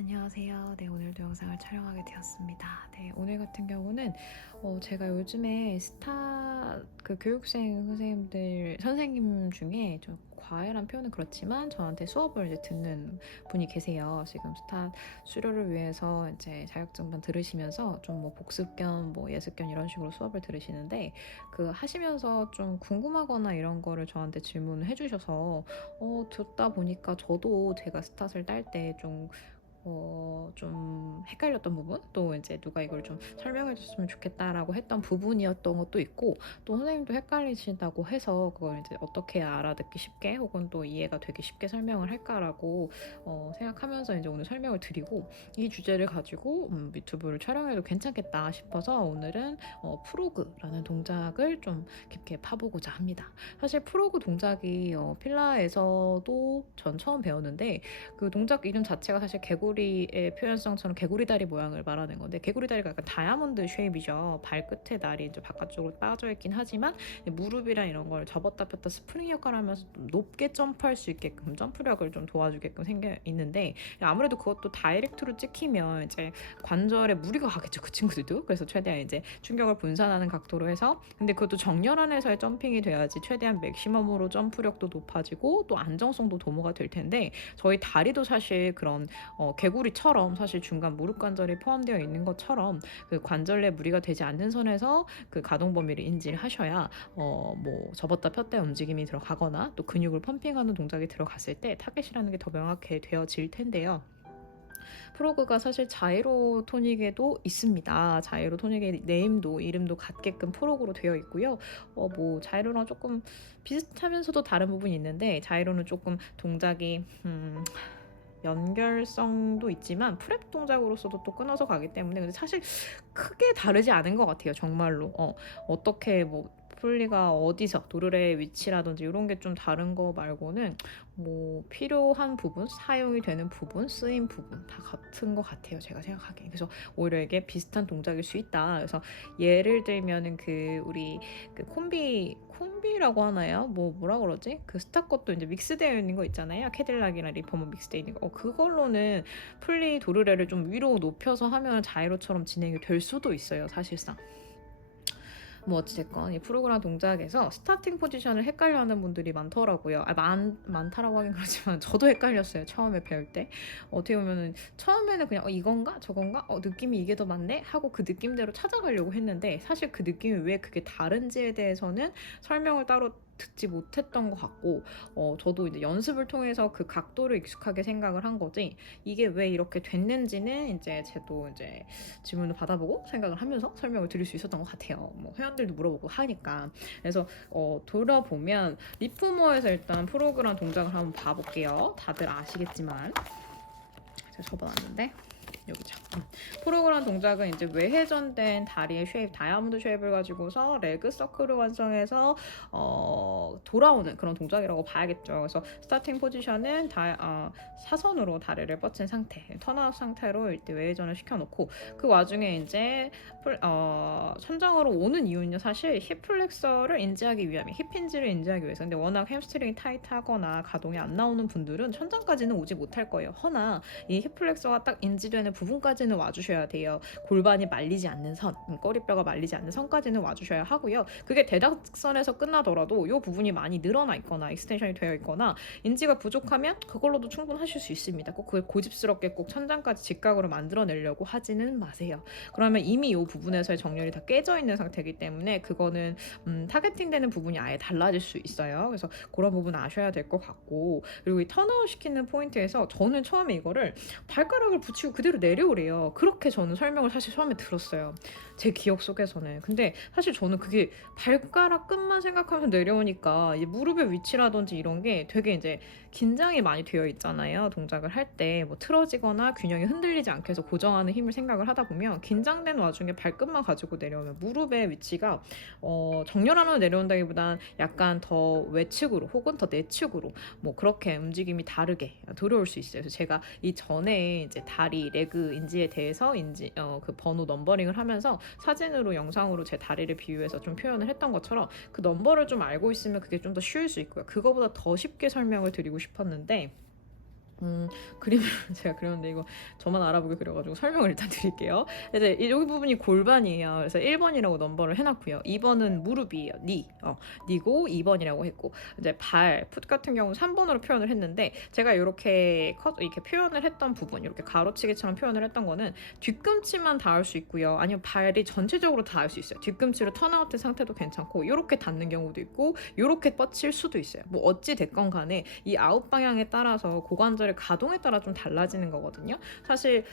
안녕하세요. 네, 오늘도 영상을 촬영하게 되었습니다. 네, 오늘 같은 경우는 제가 요즘에 교육생 선생님 중에 좀 과외란 표현은 그렇지만 저한테 수업을 이제 듣는 분이 계세요. 지금 스타 수료를 위해서 이제 자격증반 들으시면서 좀 뭐 복습 겸 뭐 예습 겸 이런 식으로 수업을 들으시는데, 그 하시면서 좀 궁금하거나 이런 거를 저한테 질문을 해주셔서 듣다 보니까 저도 제가 스타트를 딸 때좀 좀 헷갈렸던 부분, 또 이제 누가 이걸 좀 설명해 줬으면 좋겠다라고 했던 부분이었던 것도 있고, 또 선생님도 헷갈리신다고 해서 그걸 이제 어떻게 알아듣기 쉽게 혹은 또 이해가 되기 쉽게 설명을 할까라고 생각하면서 이제 오늘 설명을 드리고, 이 주제를 가지고 유튜브를 촬영해도 괜찮겠다 싶어서 오늘은 프로그라는 동작을 좀 깊게 파보고자 합니다. 사실 프로그 동작이 필라에서도 전 처음 배웠는데, 그 동작 이름 자체가 사실 개구리의 표현성처럼 개구리다리 모양을 말하는 건데, 개구리다리가 약간 다이아몬드 쉐입이죠. 발끝에 날이 이제 바깥쪽으로 빠져 있긴 하지만 무릎이랑 이런 걸 접었다 폈다 스프링 역할을 하면서 높게 점프할 수 있게끔 점프력을 좀 도와주게끔 생겨 있는데, 아무래도 그것도 다이렉트로 찍히면 이제 관절에 무리가 가겠죠, 그 친구들도. 그래서 최대한 이제 충격을 분산하는 각도로 해서, 근데 그것도 정렬안에서의 점핑이 돼야지 최대한 맥시멈으로 점프력도 높아지고 또 안정성도 도모가 될 텐데, 저희 다리도 사실 그런 개구리처럼 사실 중간 무릎 관절이 포함되어 있는 것처럼 그 관절 내 무리가 되지 않는 선에서 그 가동 범위를 인지를 하셔야 뭐 접었다 폈다 움직임이 들어가거나 또 근육을 펌핑하는 동작이 들어갔을 때 타겟이라는 게 더 명확해 되어질 텐데요. 프로그가 사실 자이로 토닉에도 있습니다. 자이로 토닉의 네임도 이름도 같게끔 프로그로 되어 있고요. 뭐 자이로랑 조금 비슷하면서도 다른 부분이 있는데, 자이로는 조금 동작이 연결성도 있지만 프랩 동작으로서도 또 끊어서 가기 때문에, 근데 사실 크게 다르지 않은 것 같아요. 정말로 어떻게 뭐 풀리가 어디서 도르래의 위치라든지 이런 게 좀 다른 거 말고는 뭐 필요한 부분, 사용이 되는 부분, 쓰임 부분 다 같은 것 같아요, 제가 생각하기에. 그래서 오히려 이게 비슷한 동작일 수 있다. 그래서 예를 들면은 우리 콤비라고 하나요? 뭐라 그러지? 그 스타 것도 이제 믹스되어 있는 거 있잖아요. 캐딜락이랑 리퍼먼 믹스되어 있는 거. 그걸로는 풀리 도르래를 좀 위로 높여서 하면 자이로처럼 진행이 될 수도 있어요, 사실상. 뭐 어찌됐건 이 프로그램 동작에서 스타팅 포지션을 헷갈려하는 분들이 많더라고요. 많다라고 하긴 그렇지만 저도 헷갈렸어요, 처음에 배울 때. 어떻게 보면은 처음에는 그냥 이건가 저건가 느낌이 이게 더 맞네 하고 그 느낌대로 찾아가려고 했는데, 사실 그 느낌이 왜 그게 다른지에 대해서는 설명을 따로 듣지 못했던 것 같고, 저도 이제 연습을 통해서 그 각도를 익숙하게 생각을 한 거지, 이게 왜 이렇게 됐는지는 이제 저도 이제 질문을 받아보고 생각을 하면서 설명을 드릴 수 있었던 것 같아요. 뭐 회원들도 물어보고 하니까. 그래서 돌아보면 리포머에서 일단 프로그램 동작을 한번 봐볼게요. 다들 아시겠지만 제가 접어놨는데 여기죠. 프로그램 동작은 이제 외회전된 다리의 쉐입, 다이아몬드 쉐입을 가지고서 레그 서클을 완성해서 돌아오는 그런 동작이라고 봐야겠죠. 그래서 스타팅 포지션은 사선으로 다리를 뻗친 상태, 턴아웃 상태로 이때 외회전을 시켜놓고, 그 와중에 이제 천장으로 오는 이유는요, 사실 힙 플렉서를 인지하기 위함이, 힙 힌지를 인지하기 위해서. 근데 워낙 햄스트링이 타이트하거나 가동이 안 나오는 분들은 천장까지는 오지 못할 거예요. 허나 이 힙 플렉서가 딱 인지되는 부분까지는 와주셔야 돼요. 골반이 말리지 않는 선, 꼬리뼈가 말리지 않는 선까지는 와주셔야 하고요. 그게 대각선에서 끝나더라도 이 부분이 많이 늘어나 있거나 익스텐션이 되어 있거나 인지가 부족하면 그걸로도 충분하실 수 있습니다. 꼭 그걸 고집스럽게 꼭 천장까지 직각으로 만들어내려고 하지는 마세요. 그러면 이미 이 부분에서의 정렬이 다 깨져 있는 상태이기 때문에 그거는 타겟팅되는 부분이 아예 달라질 수 있어요. 그래서 그런 부분 아셔야 될 것 같고, 그리고 이 턴아웃 시키는 포인트에서 저는 처음에 이거를 발가락을 붙이고 그대로 내려오래요. 그렇게 저는 설명을 사실 처음에 들었어요, 제 기억 속에서는. 근데 사실 저는 그게 발가락 끝만 생각하면서 내려오니까 이 무릎의 위치라든지 이런 게 되게 이제 긴장이 많이 되어 있잖아요. 동작을 할 때 뭐 틀어지거나 균형이 흔들리지 않게 해서 고정하는 힘을 생각을 하다 보면, 긴장된 와중에 발끝만 가지고 내려오면 무릎의 위치가 정렬하면 내려온다기보단 약간 더 외측으로 혹은 더 내측으로 뭐 그렇게 움직임이 다르게 들어올 수 있어요. 그래서 제가 이 전에 이제 다리 레그 인지에 대해서 그 번호 넘버링을 하면서 사진으로 영상으로 제 다리를 비유해서 좀 표현을 했던 것처럼, 그 넘버를 좀 알고 있으면 그게 좀 더 쉬울 수 있고요. 그거보다 더 쉽게 설명을 드리고 싶었는데, 그림을 제가 그렸는데 이거 저만 알아보게 그려가지고 설명을 일단 드릴게요. 이제 여기 부분이 골반이에요. 그래서 1번이라고 넘버를 해놨고요. 2번은 무릎이에요. 니고 2번이라고 했고, 이제 풋 같은 경우 3번으로 표현을 했는데, 제가 이렇게 표현을 했던 부분, 이렇게 가로치기처럼 표현을 했던 거는 뒤꿈치만 닿을 수 있고요. 아니면 발이 전체적으로 닿을 수 있어요. 뒤꿈치로 턴아웃된 상태도 괜찮고, 이렇게 닿는 경우도 있고, 이렇게 뻗칠 수도 있어요. 뭐 어찌 됐건 간에 이 아웃 방향에 따라서 고관절의 가동에 따라 좀 달라지는 거거든요. 사실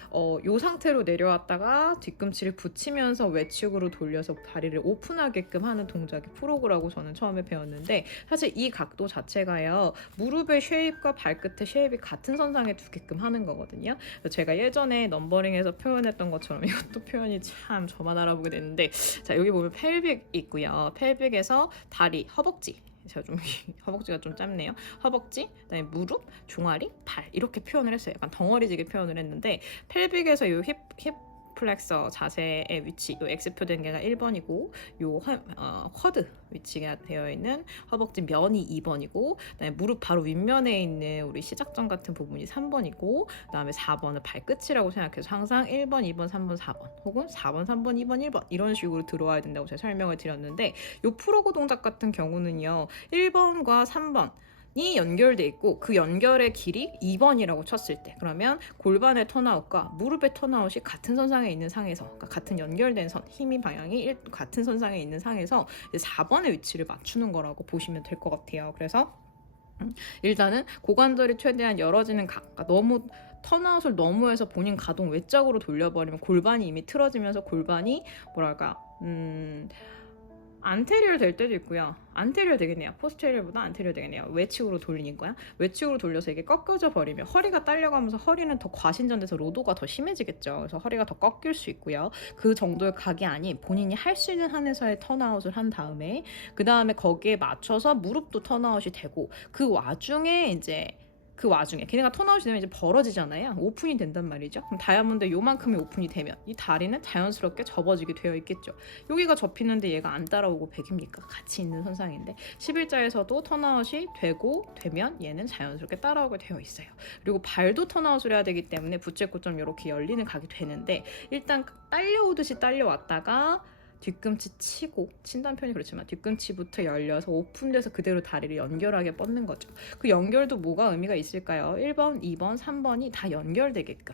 요 상태로 내려왔다가 뒤꿈치를 붙이면서 외축으로 돌려서 다리를 오픈하게끔 하는 동작이 프로그라고 저는 처음에 배웠는데, 사실 이 각도 자체가요, 무릎의 쉐입과 발끝의 쉐입이 같은 선상에 두게끔 하는 거거든요. 제가 예전에 넘버링에서 표현했던 것처럼 이것도 표현이 참 저만 알아보게 됐는데, 자, 여기 보면 펠빅 있고요. 펠빅에서 다리, 허벅지, 제가 좀 허벅지가 좀 짧네요. 허벅지, 그다음에 무릎, 종아리, 발 이렇게 표현을 했어요. 약간 덩어리지게 표현을 했는데, 펠빅에서 요 힙 플렉서 자세의 위치, 요 X표된 게가 1번이고, 요 쿼드 위치가 되어 있는 허벅지 면이 2번이고, 그다음에 무릎 바로 윗면에 있는 우리 시작점 같은 부분이 3번이고, 그다음에 4번은 발끝이라고 생각해서 항상 1번, 2번, 3번, 4번 혹은 4번, 3번, 2번, 1번 이런 식으로 들어와야 된다고 제가 설명을 드렸는데, 요 프로그 동작 같은 경우는요, 1번과 3번 이 연결돼 있고, 그 연결의 길이 2번이라고 쳤을 때, 그러면 골반의 턴아웃과 무릎의 턴아웃이 같은 선상에 있는 상에서, 그러니까 같은 연결된 선, 힘이 방향이 같은 선상에 있는 상에서 4번의 위치를 맞추는 거라고 보시면 될 것 같아요. 그래서 일단은 고관절이 최대한 열어지는 각, 그러니까 너무 턴아웃을 너무 해서 본인 가동 외적으로 돌려버리면 골반이 이미 틀어지면서 골반이 뭐랄까 안테리어 될 때도 있고요. 안테리어 되겠네요. 포스테리어보다 안테리어 되겠네요. 외측으로 돌리는 거야. 외측으로 돌려서 이게 꺾여져 버리면 허리가 딸려가면서 허리는 더 과신전돼서 로도가 더 심해지겠죠. 그래서 허리가 더 꺾일 수 있고요. 그 정도의 각이 아닌 본인이 할 수 있는 한에서의 턴아웃을 한 다음에, 그 다음에 거기에 맞춰서 무릎도 턴아웃이 되고, 그 와중에 걔네가 턴아웃이 되면 이제 벌어지잖아요. 오픈이 된단 말이죠. 그럼 다이아몬드 요만큼이 오픈이 되면 이 다리는 자연스럽게 접어지게 되어 있겠죠. 여기가 접히는데 얘가 안 따라오고 100입니까? 같이 있는 선상인데 11자에서도 턴아웃이 되면 얘는 자연스럽게 따라오게 되어 있어요. 그리고 발도 턴아웃을 해야 되기 때문에 부채꼴점 이렇게 열리는 각이 되는데, 일단 딸려오듯이 딸려왔다가 뒤꿈치 친다는 표현이 그렇지만 뒤꿈치부터 열려서 오픈돼서 그대로 다리를 연결하게 뻗는 거죠. 그 연결도 뭐가 의미가 있을까요? 1번, 2번, 3번이 다 연결되게끔.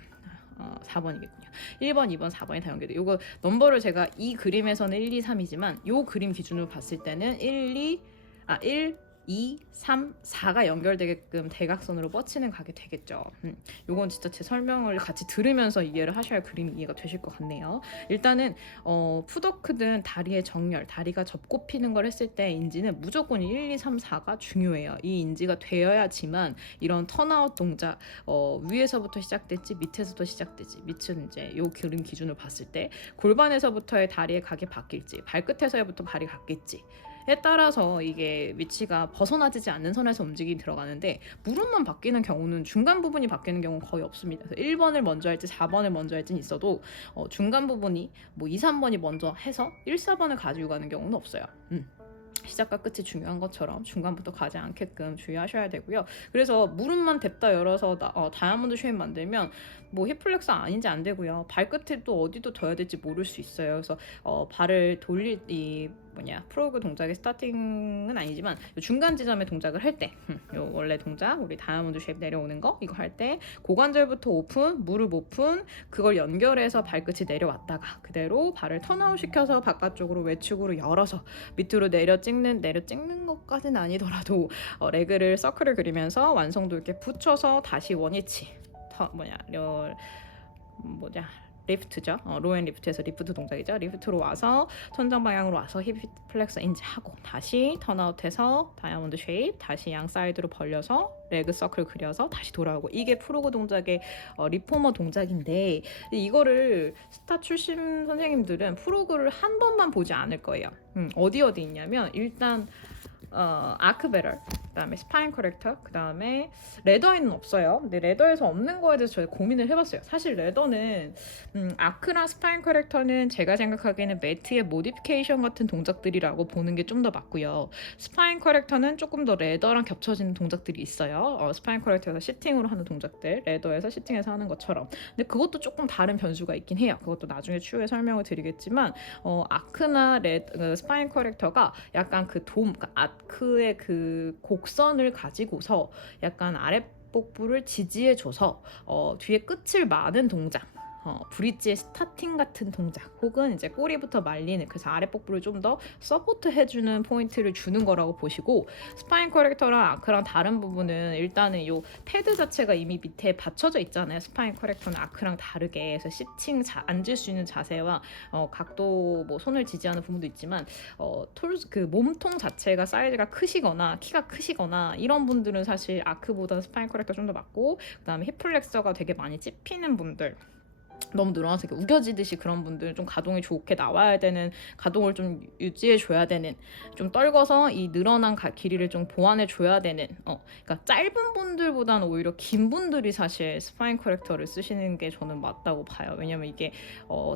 4번이겠군요. 1번, 2번, 4번이 다 연결돼. 이거 넘버를 제가 이 그림에서는 1, 2, 3이지만 요 그림 기준으로 봤을 때는 1, 2, 3, 4가 연결되게끔 대각선으로 뻗치는 각이 되겠죠. 요건 진짜 제 설명을 같이 들으면서 이해를 하셔야 그림이 이해가 되실 것 같네요. 일단은 풋워크든 다리의 정렬, 다리가 접고 피는 걸 했을 때 인지는 무조건 1, 2, 3, 4가 중요해요. 이 인지가 되어야지만 이런 턴아웃 동작, 위에서부터 시작됐지 밑에서부터 시작되지, 밑은 이제 요 그림 기준으로 봤을 때 골반에서부터의 다리의 각이 바뀔지, 발끝에서부터 발이 바뀔지 에 따라서 이게 위치가 벗어나지지 않는 선에서 움직임이 들어가는데, 무릎만 바뀌는 경우는 중간 부분이 바뀌는 경우는 거의 없습니다. 그래서 1번을 먼저 할지 4번을 먼저 할지는 있어도 중간 부분이 뭐 2, 3번이 먼저 해서 1, 4번을 가지고 가는 경우는 없어요. 시작과 끝이 중요한 것처럼 중간부터 가지 않게끔 주의하셔야 되고요. 그래서 무릎만 댔다 열어서 다이아몬드 쉐입 만들면 뭐 힙플렉스 아닌지 안 되고요. 발끝에 또 어디도 둬야 될지 모를 수 있어요. 그래서 발을 돌릴 프로그 동작의 스타팅은 아니지만 중간 지점의 동작을 할 때, 요 원래 동작 우리 다이아몬드 쉐입 내려오는 거 이거 할 때 고관절부터 오픈, 무릎 오픈, 그걸 연결해서 발끝이 내려왔다가 그대로 발을 턴아웃 시켜서 바깥쪽으로 외축으로 열어서 밑으로 내려 찍는 것까지는 아니더라도 레그를 서클을 그리면서 완성도 있게 붙여서 다시 원위치 리프트죠. 로앤 리프트에서 리프트 동작이죠. 리프트로 와서 천장 방향으로 와서 힙 플렉서 인지하고 다시 턴아웃해서 다이아몬드 쉐입, 다시 양 사이드로 벌려서 레그 서클 그려서 다시 돌아오고, 이게 프로그 동작의 리포머 동작인데, 이거를 스타 출신 선생님들은 프로그를 한 번만 보지 않을 거예요. 어디 있냐면 일단 아크베럴 그다음에 스파인 커렉터, 그다음에 레더에는 없어요. 근데 레더에서 없는 거에 대해서 저희 고민을 해봤어요. 사실 레더는 아크랑 스파인 커렉터는 제가 생각하기에는 매트의 모디피케이션 같은 동작들이라고 보는 게 좀 더 맞고요. 스파인 커렉터는 조금 더 레더랑 겹쳐지는 동작들이 있어요. 스파인 커렉터에서 시팅으로 하는 동작들, 레더에서 시팅해서 하는 것처럼. 근데 그것도 조금 다른 변수가 있긴 해요. 그것도 나중에 추후에 설명을 드리겠지만 아크나 스파인 커렉터가 약간 그 그러니까 아크의 그 곡선을 가지고서 약간 아랫복부를 지지해줘서 뒤에 끝을 마는 동작, 브릿지의 스타팅 같은 동작, 혹은 이제 꼬리부터 말리는, 그래서 아랫복부를 좀 더 서포트 해주는 포인트를 주는 거라고 보시고, 스파인 커렉터랑 아크랑 다른 부분은 일단은 요 패드 자체가 이미 밑에 받쳐져 있잖아요. 스파인 커렉터는 아크랑 다르게. 그래서 시팅 앉을 수 있는 자세와 각도, 뭐 손을 지지하는 부분도 있지만 그 몸통 자체가 사이즈가 크시거나 키가 크시거나 이런 분들은 사실 아크보다는 스파인 커렉터 좀 더 맞고, 그 다음에 힙 플렉서가 되게 많이 찝히는 분들, 너무 늘어나서 이렇게 우겨지듯이 그런 분들은 좀 가동이 좋게 나와야 되는, 가동을 좀 유지해 줘야 되는, 좀 떨궈서 이 늘어난 길이를 좀 보완해 줘야 되는, 그러니까 짧은 분들보다는 오히려 긴 분들이 사실 스파인 커렉터를 쓰시는 게 저는 맞다고 봐요. 왜냐면 이게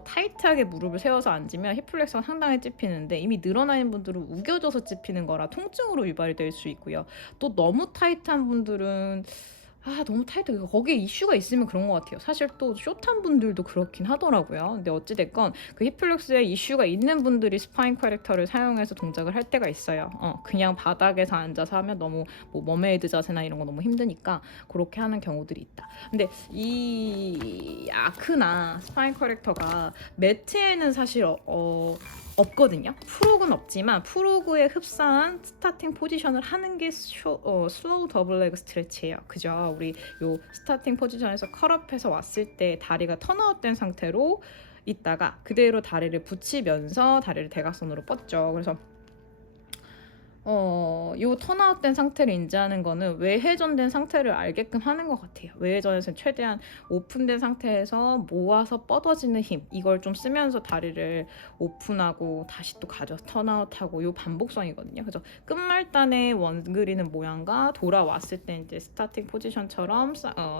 타이트하게 무릎을 세워서 앉으면 힙플렉스가 상당히 찝히는데, 이미 늘어나 있는 분들은 우겨져서 찝히는 거라 통증으로 유발이 될 수 있고요. 또 너무 타이트한 분들은 너무 타이트, 거기에 이슈가 있으면 그런 것 같아요. 사실 또 숏한 분들도 그렇긴 하더라고요. 근데 어찌됐건 그 힙플렉스에 이슈가 있는 분들이 스파인 커렉터를 사용해서 동작을 할 때가 있어요. 그냥 바닥에서 앉아서 하면 너무 뭐 머메이드 자세나 이런 거 너무 힘드니까 그렇게 하는 경우들이 있다. 근데 이 아크나 스파인 커렉터가 매트에는 사실 없거든요. 프로그는 없지만 프로그에 흡사한 스타팅 포지션을 하는 게 슬로우 더블 레그 스트레치예요. 그죠? 우리 요 스타팅 포지션에서 컬업해서 왔을 때 다리가 턴아웃된 상태로 있다가 그대로 다리를 붙이면서 다리를 대각선으로 뻗죠. 그래서 요 턴아웃된 상태를 인지하는 거는 외회전된 상태를 알게끔 하는 것 같아요. 외회전에서 최대한 오픈된 상태에서 모아서 뻗어지는 힘, 이걸 좀 쓰면서 다리를 오픈하고 다시 또 턴아웃하고 요 반복성이거든요. 그래서 끝말단에 원그리는 모양과 돌아왔을 때 이제 스타팅 포지션처럼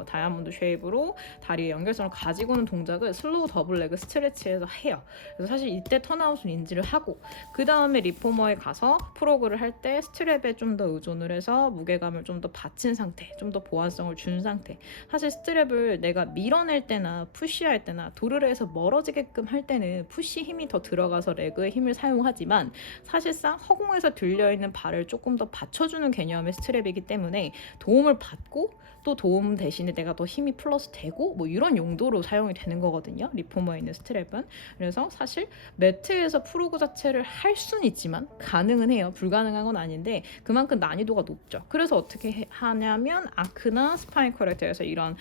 다이아몬드 쉐입으로 다리의 연결선을 가지고 오는 동작을 슬로우 더블 레그 스트레치에서 해요. 그래서 사실 이때 턴아웃을 인지를 하고, 그 다음에 리포머에 가서 프로그를 할 때 스트랩에 좀 더 의존을 해서 무게감을 좀 더 받친 상태, 좀 더 보완성을 준 상태. 사실 스트랩을 내가 밀어낼 때나 푸시할 때나 도르래에서 멀어지게끔 할 때는 푸시 힘이 더 들어가서 레그의 힘을 사용하지만, 사실상 허공에서 들려있는 발을 조금 더 받쳐주는 개념의 스트랩이기 때문에 도움을 받고 또 도움 대신에 내가 더 힘이 플러스 되고 뭐 이런 용도로 사용이 되는 거거든요, 리포머에 있는 스트랩은. 그래서 사실 매트에서 프로그 자체를 할 수는 있지만 가능은 해요. 불가능한 건 아닌데 그만큼 난이도가 높죠. 그래서 어떻게 하냐면 아크나 스파인 커렉터에서 이런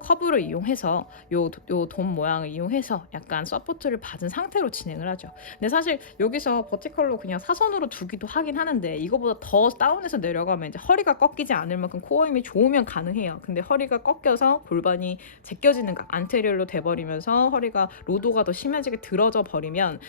커브를 이용해서 요 돔 모양을 이용해서 약간 서포트를 받은 상태로 진행을 하죠. 근데 사실 여기서 버티컬로 그냥 사선으로 두기도 하긴 하는데, 이거보다 더 다운해서 내려가면 이제 허리가 꺾이지 않을 만큼 코어 힘이 좋으면 가능해요. 근데 허리가 꺾여서 골반이 제껴지는 각, 안테리얼로 돼버리면서 허리가 로도가 더 심해지게 들어져 버리면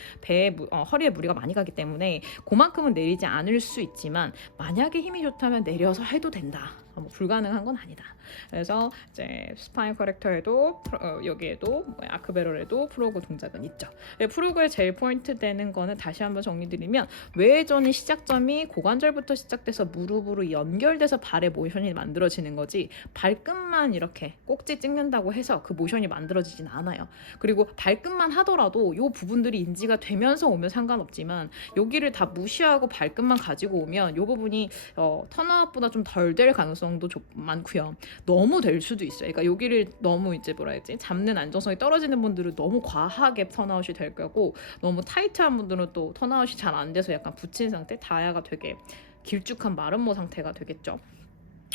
허리에 무리가 많이 가기 때문에 그만큼은 내리지 않을 수 있지만, 만약에 힘이 좋다면 내려서 해도 된다. 불가능한 건 아니다. 그래서 이제 스파인 커렉터에도 여기에도 아크배럴에도 프로그 동작은 있죠. 프로그의 제일 포인트 되는 거는 다시 한번 정리드리면, 외회전의 시작점이 고관절부터 시작돼서 무릎으로 연결돼서 발의 모션이 만들어지는 거지, 발끝만 이렇게 꼭지 찍는다고 해서 그 모션이 만들어지진 않아요. 그리고 발끝만 하더라도 요 부분들이 인지가 되면서 오면 상관없지만, 여기를 다 무시하고 발끝만 가지고 오면 요 부분이 턴아웃보다 좀 덜 될 가능성도 많고요. 너무 될 수도 있어요. 그러니까 여기를 너무 이제 잡는 안정성이 떨어지는 분들은 너무 과하게 턴아웃이 될 거고, 너무 타이트한 분들은 또 턴아웃이 잘 안 돼서 약간 붙인 상태, 다야가 되게 길쭉한 마름모 상태가 되겠죠.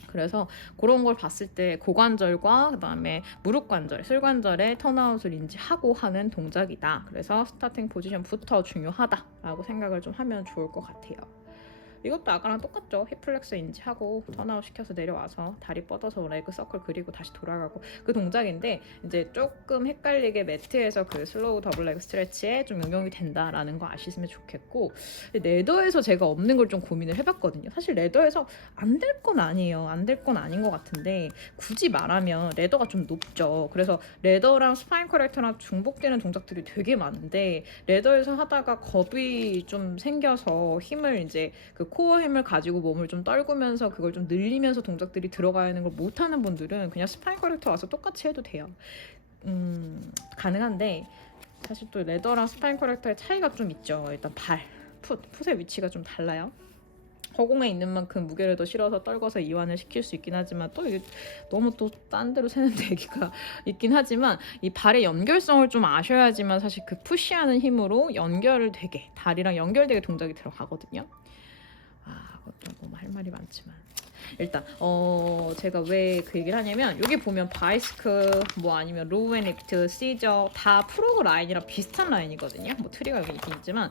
그래서 그런 걸 봤을 때 고관절과 그다음에 무릎 관절, 슬관절의 턴아웃을 인지하고 하는 동작이다. 그래서 스타팅 포지션부터 중요하다라고 생각을 좀 하면 좋을 것 같아요. 이것도 아까랑 똑같죠. 힙플렉스 인지하고 턴아웃 시켜서 내려와서 다리 뻗어서 레그 서클 그리고 다시 돌아가고 그 동작인데, 이제 조금 헷갈리게 매트에서 그 슬로우 더블 레그 스트레치에 좀 응용이 된다라는 거 아시면 좋겠고, 레더에서 제가 없는 걸 좀 고민을 해봤거든요. 사실 레더에서 안 될 건 아니에요. 안 될 건 아닌 것 같은데 굳이 말하면 레더가 좀 높죠. 그래서 레더랑 스파인 커렉터랑 중복되는 동작들이 되게 많은데, 레더에서 하다가 겁이 좀 생겨서 힘을 이제 그 코어 힘을 가지고 몸을 좀 떨구면서 그걸 좀 늘리면서 동작들이 들어가야 하는 걸 못하는 분들은 그냥 스파인 커렉터 와서 똑같이 해도 돼요. 가능한데 사실 또 레더랑 스파인 커렉터의 차이가 좀 있죠. 일단 풋의 위치가 좀 달라요. 허공에 있는 만큼 무게를 더 실어서 떨궈서 이완을 시킬 수 있긴 하지만, 또 이게 너무 또 딴 데로 새는 얘기가 있긴 하지만, 이 발의 연결성을 좀 아셔야지만 사실 그 푸시하는 힘으로 연결을 되게, 다리랑 연결되게 동작이 들어가거든요. 그것도 뭐 할 말이 많지만, 일단 제가 왜 그 얘기를 하냐면, 여기 보면 바이스크 뭐 아니면 로우 앤 리프트, 시저 다 프로그 라인이랑 비슷한 라인이거든요. 뭐 트리가 여기 있긴 있지만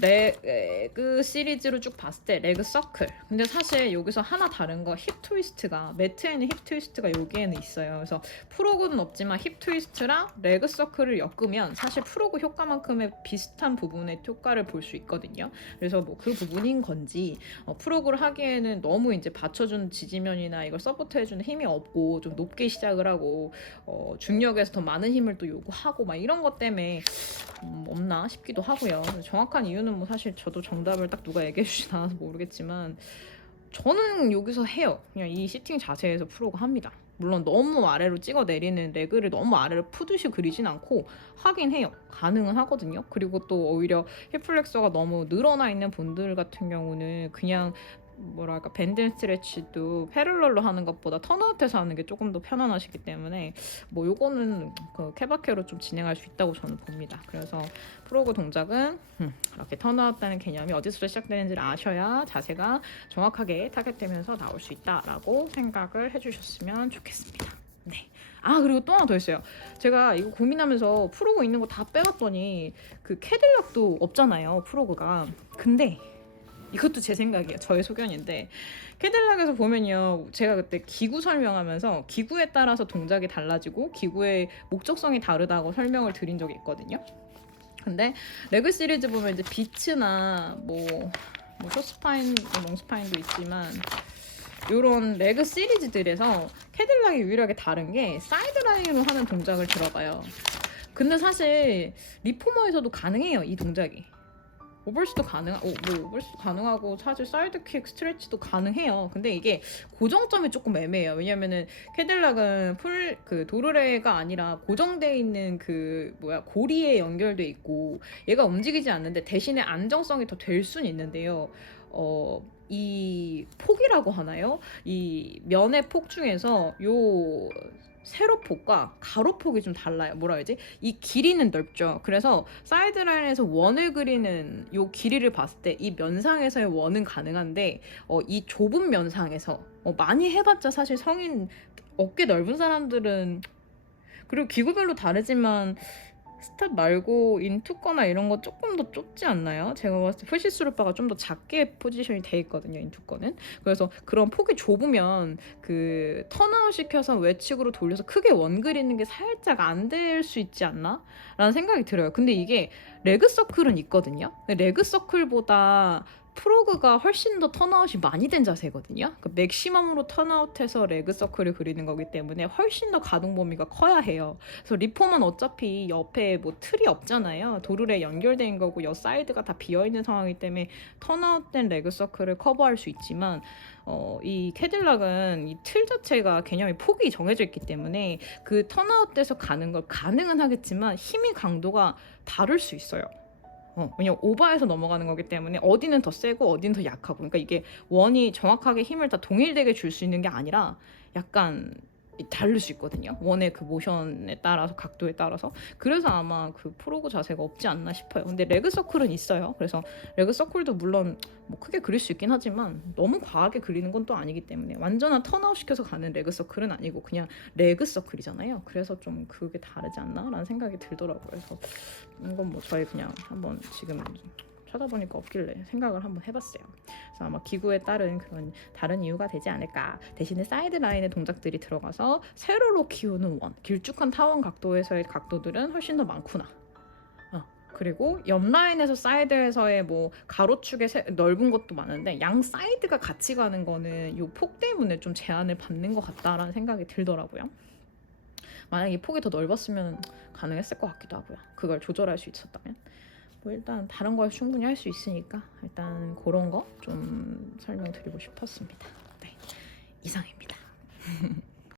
레그 시리즈로 쭉 봤을 때 레그 서클, 근데 사실 여기서 하나 다른 거 힙 트위스트가, 매트에는 힙 트위스트가 여기에는 있어요. 그래서 프로그는 없지만 힙 트위스트랑 레그 서클을 엮으면 사실 프로그 효과만큼의 비슷한 부분의 효과를 볼 수 있거든요. 그래서 뭐 그 부분인 건지 프로그를 하기에는 너무 이제 받쳐주는 지지면이나 이걸 서포트해주는 힘이 없고 좀 높게 시작을 하고 중력에서 더 많은 힘을 또 요구하고 막 이런 것 때문에 없나 싶기도 하고요. 정확한 이유는 뭐 사실 저도 정답을 딱 누가 얘기해 주진 않아서 모르겠지만, 저는 여기서 해요. 그냥 이 시팅 자세에서 프로가 합니다. 물론 너무 아래로 찍어 내리는 레그를 너무 아래로 푸듯이 그리진 않고 하긴 해요. 가능은 하거든요. 그리고 또 오히려 힙플렉서가 너무 늘어나 있는 분들 같은 경우는 그냥 뭐랄까 밴드 스트레치도 패럴럴로 하는 것보다 턴아웃해서 하는 게 조금 더 편안하시기 때문에 뭐 요거는 그 케바케로 좀 진행할 수 있다고 저는 봅니다. 그래서 프로그 동작은 이렇게 턴아웃되는 개념이 어디서 시작되는지를 아셔야 자세가 정확하게 타겟되면서 나올 수 있다라고 생각을 해주셨으면 좋겠습니다. 네. 그리고 또 하나 더 있어요. 제가 이거 고민하면서 프로그 있는 거 다 빼봤더니 그 캐딜락도 없잖아요, 프로그가. 근데 이것도 제 생각이에요. 저의 소견인데, 캐딜락에서 보면요, 제가 그때 기구 설명하면서 기구에 따라서 동작이 달라지고 기구의 목적성이 다르다고 설명을 드린 적이 있거든요. 근데 레그 시리즈 보면 이제 비츠나 뭐 숏스파인, 롱스파인도 있지만, 요런 레그 시리즈들에서 캐딜락이 유일하게 다른 게 사이드 라인으로 하는 동작을 들어가요. 근데 사실 리포머에서도 가능해요, 이 동작이. 오버스도 오버스도 가능하고 사실 사이드킥 스트레치도 가능해요. 근데 이게 고정점이 조금 애매해요. 왜냐면은 캐딜락은 그 도르래가 아니라 고정돼 있는 그 고리에 연결돼 있고 얘가 움직이지 않는데 대신에 안정성이 더 될 수는 있는데요. 이 폭이라고 하나요? 이 면의 폭 중에서 요 세로폭과 가로폭이 좀 달라요. 뭐라 해야지? 이 길이는 넓죠. 그래서 사이드라인에서 원을 그리는 요 길이를 봤을 때 이 면상에서의 원은 가능한데 이 좁은 면상에서 많이 해봤자 사실 성인 어깨 넓은 사람들은, 그리고 기구별로 다르지만 스탑 말고 인투거나 이런 거 조금 더 좁지 않나요? 제가 봤을 때 푸시스루바가 좀 더 작게 포지션이 돼 있거든요, 인투거는. 그래서 그런 폭이 좁으면 그 턴아웃 시켜서 외측으로 돌려서 크게 원 그리는 게 살짝 안 될 수 있지 않나? 라는 생각이 들어요. 근데 이게 레그 서클은 있거든요. 레그 서클보다 프로그가 훨씬 더 턴아웃이 많이 된 자세거든요. 그 맥시멈으로 턴아웃해서 레그 서클을 그리는 거기 때문에 훨씬 더 가동 범위가 커야 해요. 그래서 리폼은 어차피 옆에 뭐 틀이 없잖아요. 도르래 연결된 거고 옆 사이드가 다 비어있는 상황이기 때문에 턴아웃된 레그 서클을 커버할 수 있지만 이 캐딜락은 이 틀 자체가 개념이 폭이 정해져 있기 때문에 그 턴아웃돼서 가는 걸 가능은 하겠지만 힘의 강도가 다를 수 있어요. 왜냐면 오버해서 넘어가는 거기 때문에 어디는 더 세고 어디는 더 약하고, 그러니까 이게 원이 정확하게 힘을 다 동일되게 줄 수 있는 게 아니라 약간 다를 수 있거든요. 원의 그 모션에 따라서, 각도에 따라서. 그래서 아마 그 프로그 자세가 없지 않나 싶어요. 근데 레그 서클은 있어요. 그래서 레그 서클도 물론 뭐 크게 그릴 수 있긴 하지만 너무 과하게 그리는 건 또 아니기 때문에 완전한 턴아웃 시켜서 가는 레그 서클은 아니고 그냥 레그 서클이잖아요. 그래서 좀 그게 다르지 않나 라는 생각이 들더라고요. 그래서 이건 뭐 저희 그냥 한번 지금 찾아보니까 없길래 생각을 한번 해봤어요. 그래서 아마 기구에 따른 그런 다른 이유가 되지 않을까. 대신에 사이드 라인의 동작들이 들어가서 세로로 키우는 원, 길쭉한 타원 각도에서의 각도들은 훨씬 더 많구나. 그리고 옆 라인에서 사이드에서의 뭐 가로축의 넓은 것도 많은데 양 사이드가 같이 가는 거는 이 폭 때문에 좀 제한을 받는 것 같다라는 생각이 들더라고요. 만약 이 폭이 더 넓었으면 가능했을 것 같기도 하고요. 그걸 조절할 수 있었다면. 뭐 일단 다른 걸 충분히 할 수 있으니까 일단 그런 거 좀 설명드리고 싶었습니다. 네, 이상입니다.